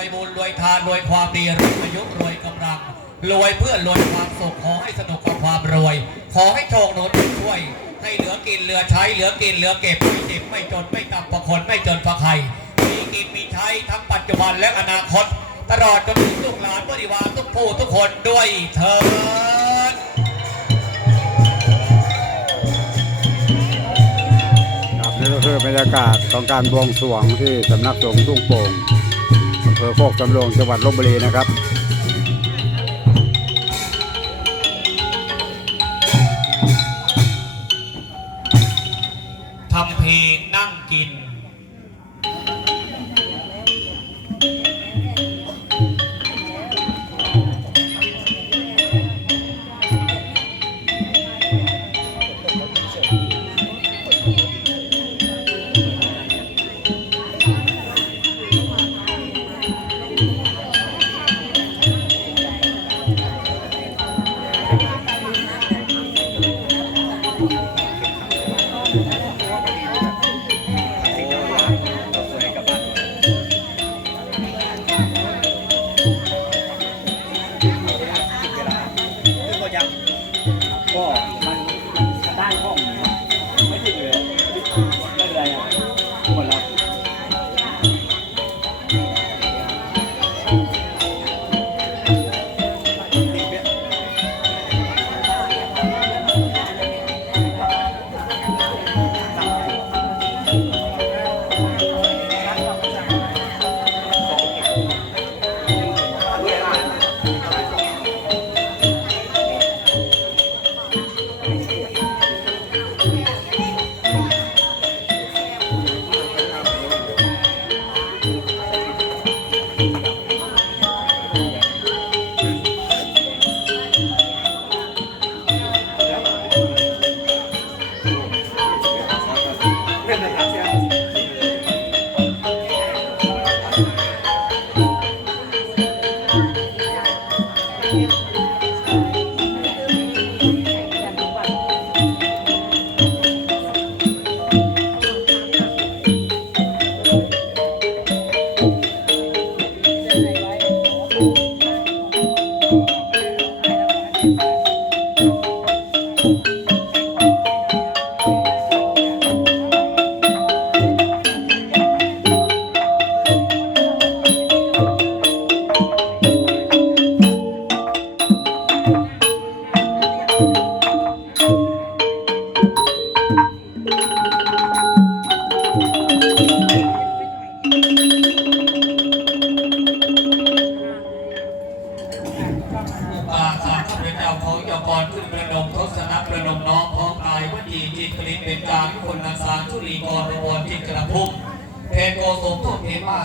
วยบุญรวยทานรวยความดีรวยอายุรวยกำลังรวยเพื่อรวยความสุขขอให้สนุกกับความรวย ขอให้โชคโน้นช่วย ให้เหลือกินเหลือใช้เหลือกินเหลือเก็บไม่เจ็บไม่จนไม่ต่ำกว่าคนไม่จนกว่าใครมีกินมีใช้ทั้งปัจจุบันและอนาคต ตลอดจนถึงลูกหลานบริวารทุกผู้ทุกคนด้วยเถิดครับนี่ก็คือบรรยากาศของการบวงสรวงที่สำนักสงฆ์ทุ่งโป่ง อำเภอโคกสำโรงจังหวัดลบบุรีนะครับ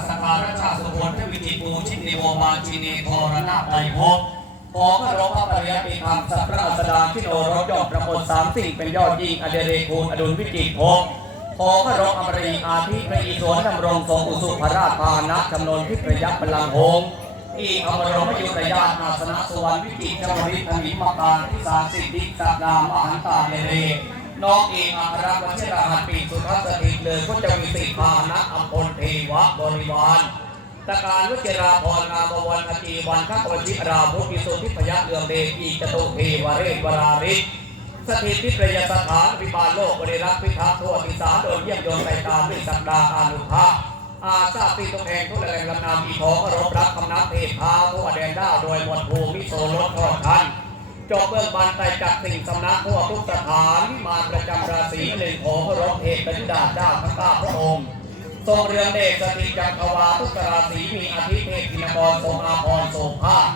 สการชาสุพลทวิจิปูชินีโวมาชินีทรนาไตรภพขอพระรพระปริยติธรรมสัพพระสดาชิโนรสยอดประมวลสามสิ่งเป็นยอดยิ่งอเดเรกูลอดุลวิจิตรภพขอพระรบอมรีอาทิพระอีสวนดำรงทรงอุสุภราชานะจำนวนพิพยักษ์พลังหงอีกอมรมยุตยานาสนะสวรรค์วิจิตรจวริตมิมการทิสารสิทธิสักดามหันตาเนเร น้องเองอัครวัชราหันปีสุทัศถิตเลยก็จะมีสิทธานะอัมพลเทวะบริวารตะการวิจราพรงามวันอจีวันข้าพจิราภุกิสุทิพยะเลืองเดชีจตุเทวเรศวราริศสถิตที่ประยสถานวิบาลโลกบริรักษ์พิทักษ์ทั่วทิศาโดยเยี่ยมโยนไปตามด้วยสักดาอานุภาพอาซาตีตรงแห่งทุกแหล่งลำนำอีขอเคารพรักคำนับเทพาทั่วแดนด้าวโดยหมดภูมิโสรสทอดทัน จบเบื้องบันไตจักสิ่งสำนักทั่วทุกสถานมาประจำราศีหนึ่งขอรพเทพเป็นดาเจ้าทั้งเก้าพระองค์ทรงเรืองเดชสติจักรวาลทุกราศีมีอาทิเทพธินกรทรงอาภรณ์ทรงภาค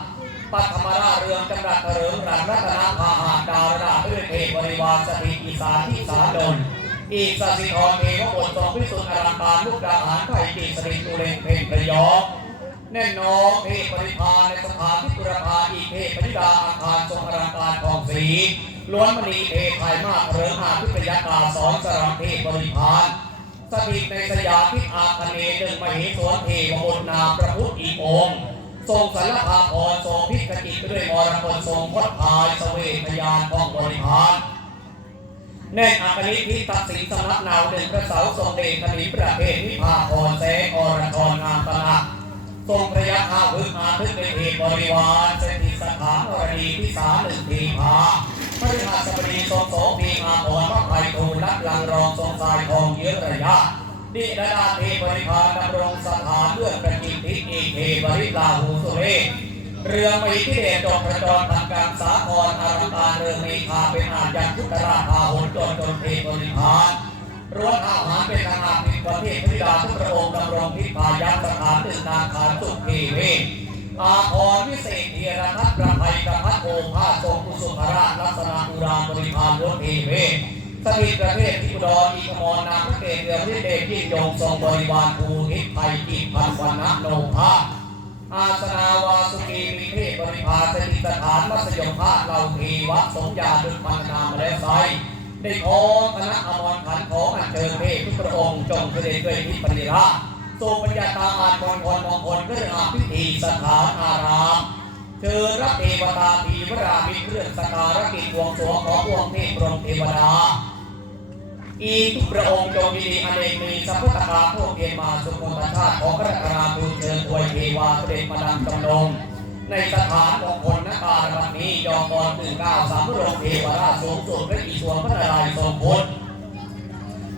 ปัทมราเรืองจำรัดเถริงรันรัตนพาหาดารดาด้วยเทพบริวารสถิตอีสานที่สาดลอีกสสิธรเทวบททรงพิสุทธิ์อลังการลูกดาหารไทยจีสริตุเรนเพนประยอง แน่นน้องเทพปริพานในสถานที่ตุรพาอีกเทพปิดาอาคารทรงอลังการทองศรีล้วนมณีเทพไทยมากเริงหาพิทยากาสอนสรามเทพบริพานสถิตในสยามทิศอาคเนย์หนึ่งมเหสวนเทวบนนามพระพุทธอีกองค์ทรงสารพาพรทรงพิกจิตด้วยมรกตทรงพดพายเสวทยานของบริพารแน่นอัคนิพิตักสินสำนักนาวหนึ่งพระเสาทรงเดชคณิประเทศวิภาพรแสงอรชรงามตนะ ทรงพระยข้าพึ่งมาพึ่งเป็นเอกบริวารเศรษฐีสถานวรีพิสาหนึ่งทีพาพฤหัสบดีทรงโสพีมาผลพระไพฑูรย์รับลังรองทรงสายทองเยื้อระยะดิดาดาเทบริพารดำรงสถานเลื่อนประกิตทิเอกเทบริลาหูสุเรเรืองมีที่เดชจบประจรทางการสาครอารังการเรืองมีคาเป็นอาจยันพุทธราชาหุนจนจนเทบริพารรวมอาหารเป็นทหาร ประเทศพิดาทุกพระองค์ดำรงทิพายัสถานตึกนาคาสุขเทเวอาภรณ์วิเศษเทียรทัตประภัยกับพัฒโอภาสทรงกุสุภราชลักษณะอุรานบริพารล้วนเทเวศสถิตประเทศที่อุดรอีกมรนามพระเกศเรือพระเดชยิ่งยงทรงบริวารภูทิพไทยกิจพันวันนะโนภาอาสนาวาสุกีวิเทพบริพาสถิตสถานมัสยมภาคเราทีวัดสมญาดุจพันนามและไซ ได้ขอคณะอมรขันของอัญเชิญเทพทุกพระองค์จงเสด็จด้วยทิพนิราชทรงปัญญาตาอาจมงคลมงคลเพื่ออาพิธีสถานอารามเชิญรับเทวตาพีวรามีเครื่องสการะกิจวงสวงของพวงเทพรหมเทวดาอีทุกพระองค์จงมีดีอเนกมีสัพพตาโภเกมาสุโขทชาติของพระกราภูเชิญอวยเทวาเสด็จมาดังจำนง ในสถานมงคลนครวันนี้ยอมกรตื่นก้าวสามพระองค์เทวราชสูงสุดพระอิศวรพระนารายณ์ทรงพุทธ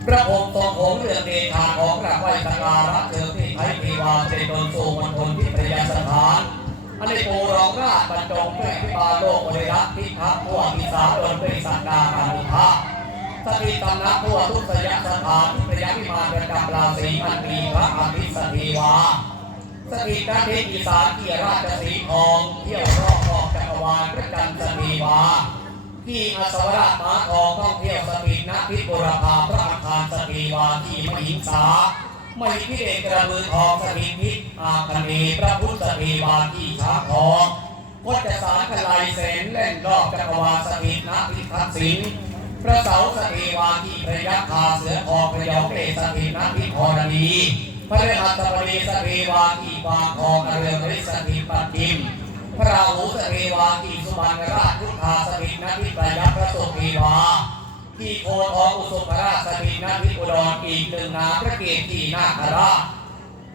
พระองค์ทรงโงเรื่องเดชาของกราบไหวสักการะเชิญที่ไทยเทวาเสด็จโดนสู่มณฑลที่พยาสถานอันในโกรองราชบรรจงด้วยพิบาลโลกบริรักษ์พิทักษ์พวกพิสาโดนด้วยสักการะนุภาพสถิตนักทั่วทุกสยสถานที่พยาพิมานประจำราศีอันมีพระอภิสถีวา สถิตณเทศอีสานเกียรราชสีทองเที่ยวรอบรอบจักรวาลพระจันทร์สถีวาที่อสวราชมาทองท่องเที่ยวสถิตณทิศบุรพาพระอาคารสถีวาที่มหิงสาไม่พิเดกระมือทองสถิตทิศอาคเนพระพุทธสถีวาที่ช้างทองพจสารคลายเสนเล่นรอบจักรวาลสถิตณทิทักษิณพระเสาสถีวาที่พระยักษ์คาเสือทองพระยองเกศสถิตณทิศธรณี พระฤหัสบดีสถีวาที่วางทองเรืองฤทธิ์สถิปัตติมพระราหูสถีวาที่สุบรรณราชพุทธาสถิตณทิปยักษ์พระสุธีวาที่โคทองอุสุภราชสถิตณทิศอุดรอีกหนึ่งนาพระเกศทีนาคราช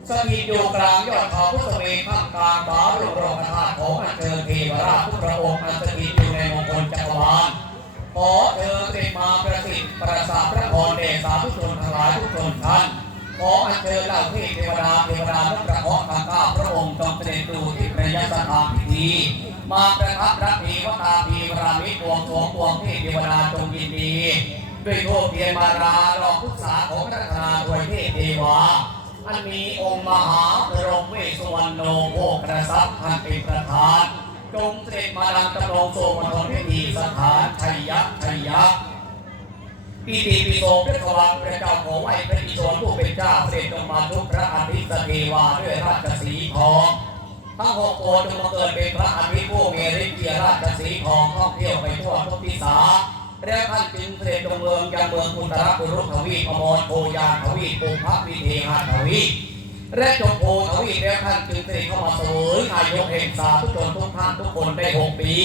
สถิตอยู่กลางยอดเขาพุทธเวทท่ามกลางบารุโรกธาตุของอัญเชิญเทวราชทุกพระองค์อันสถิตอยู่ในมงคลจักรวาลขอเธอเสด็จมาประสิทธิ์ประสาทพระพรเดชสาธุชนทั้งหลายทุกชนท่าน ขออัญเชิญเหล่าเทพเทวดาเทวดาและประเคราะห์ทางข้าพระองค์จงเสด็จดูที่พระยาสถานพิธีมาประทับรับเทวตาพีวรามิตรวงสวงปวงเทพเทวดาจงยินดีด้วยโทษเทียนมารารองพุทธาของพระธนาถวยเทพเทวาอันมีองค์มหาบรมเวสสุวรรณโนโภกระซับท่านเป็นประธานจงเสด็จมาดังจำลองโสมณฑลพิธีสถานชัยยะชัยยะ ปีติปิโสพระสวังพระเจ้าขอไหวพระอิศวรผู้เป็นเจ้าเสด็จลงมาทุกพระอาทิตย์เทวาด้วยราชสีทองทั้งหกโกจงมาเกิดเป็นพระอาทิตย์ผู้มีฤทธิ์เกียรติราชสีทองท่องเที่ยวไปทั่วทุกทิศาแล้วท่านจึงเสด็จลงเมืองยังเมืองกุตรกุรุทวีปอมรโพยานทวีปุพพวิเทหทวีและจบโพทวีแล้วท่านจึงเสด็จเข้ามาเสวยนายกแห่งสาธุชนทุกท่านทุกคนได้หกปี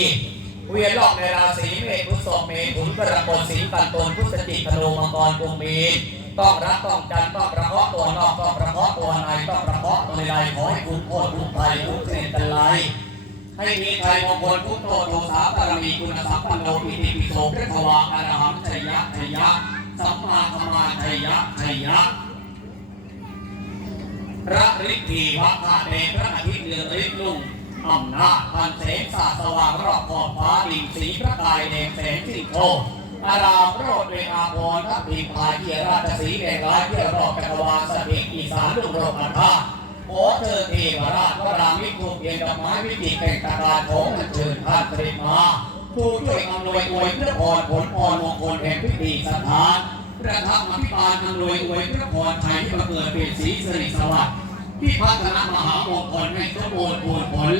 เวียนรอบในราศีเมษพฤษภเมถุนกรกฎสิงห์กันตนพฤศจิกธนูมังกรกุมมีนต้องรักต้องจันต้องประเคาะตัวนอกต้องประเคาะตัวในต้องประเคาะตัวในขอให้คุณโทษคุณภัยคุณเสน่ห์กันไลให้มีใครมงคลพุทโธโทสาบารมีคุณสัมปันโนอิติปิโสพระทวาอารหังชัยยะชัยยะสัมมาธรรมาชัยยะชัยยะพระฤทธีวัฒนาเดชพระอาทิตย์เรืองฤทธิ์ลุ่ง อำนาจพันแสงสาสว่างรอบขอบฟ้าดิ่งสีพระกายแดงแสงสิงโตอารามโรดเวอาพรทัพพิมพาเกียราชสีแดงร้ายเที่ยวรอบจักรวาลสถิตอีสานลุ่งโรจน์อันธาขอเธอเทวราชวรามิตรภูมิเพียงดอกไม้วิจิตรแห่งตะการของอันเชิญท่านเสด็จมาผู้ช่วยอำนวยอวยพื่อพรผลพรมงคลแห่งพิธีสถานประทับอภิบาลอำนวยอวยพื่อพรไทยที่บังเกิดเป็นสีสิริสวัสดิ์ ที่พัฒนามหามงคลให้สมบูรณ์ผลผล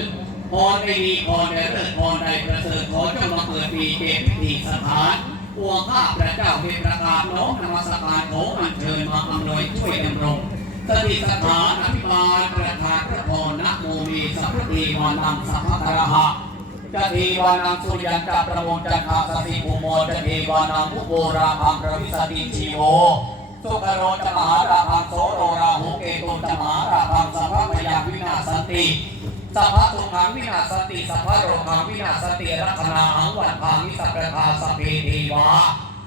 พรในดีพรในเลิศพรในประเสริฐขอเจ้ามาเปิดปีเกณฑพิธีสถานอวงข้าพระเจ้าเป็นประกาศน้อมนมัสการขออัญเชิญมาอำนวยช่วยดำรงสถิตสถานอภิบาลประธานพระพรนะโมมีสัพพตีวานังสัพพะระหะจะทีวานังสุริยันจัประมงจันทาสสิภูโมจะทีวานังพุโบราภังประวิสติชีโว สุขโรจมหาราพังโสโรราหุเกตุจมหาราพังสัพพะยาวินาศสันติสัพพะทุขังวินาศสันติสัพพะโรคังวินาศสันติรัตนาหังวันพามิสัพพะทาสัพเพเทวา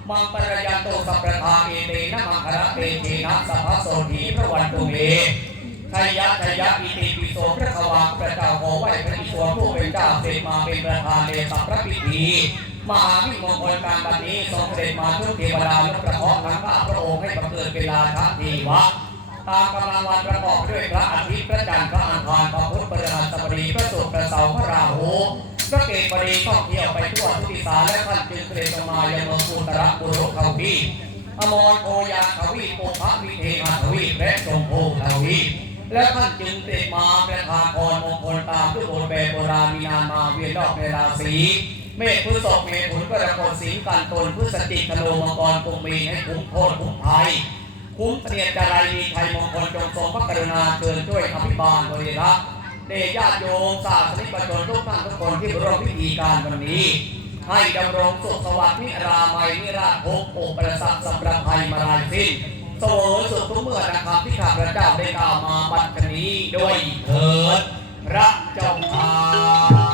มังปรยันโตสัพพะทาเอเตนะมังคระเตเทนะสัพพะโสถีพระวันตุเมชัยยะชัยยะอิติปิโสพระขวางพระเจ้าขอไหวพระอิศวรผู้เป็นเจ้าเสด็จมาเป็นประธานในสัพพะพิธีมหาวิมงคลการบัดนี้ทรงเสด็จมาชุดเทวดายกประเคราะห์ทั้งข้าพระองค์ เกิดเป็นราชาเทวะตามกำลังวันประกอบด้วยพระอาทิตย์พระจันทร์พระอังคารพระพุธพระหัสบดีพระศุกร์พระเสาร์พระราหูพระเกศบดีท่องเที่ยวไปทั่วทุติสาและท่านจึงเสด็จมายังเมืองภูตระบุรุษเขาวีอมรโอยาทวีปุพะวิเทหทวีและชมพูทวีและท่านจึงเสด็จมาประทานพรมงคลตามด้วยบทแบบโบราณมีนามาเวียนรอบในราศีเมษพฤษภเมถุนกระกฎสิงกันตนพฤศจิกธนูมังกรกุมมีนให้คุ้มโทษคุ้มภัย คุ้มเสนียดจารายมีชัยมงคลจงทรงพระกรุณาเชิญช่วยอภิบาลบริรักษ์เดชญาติโยมศาสนิกชนทุกท่านทุกคนที่ร่วมพิธีการวันนี้ ให้ดำรงสุขสวัสดิ์นิรามัยนิราภพโอประสักสัมประภัยมาลายสิ้นเสวยสุขทุกเมื่อนะครับที่ข้าพระเจ้าได้กล่าวมาบัดนี้ด้วยเถิดพระเจ้า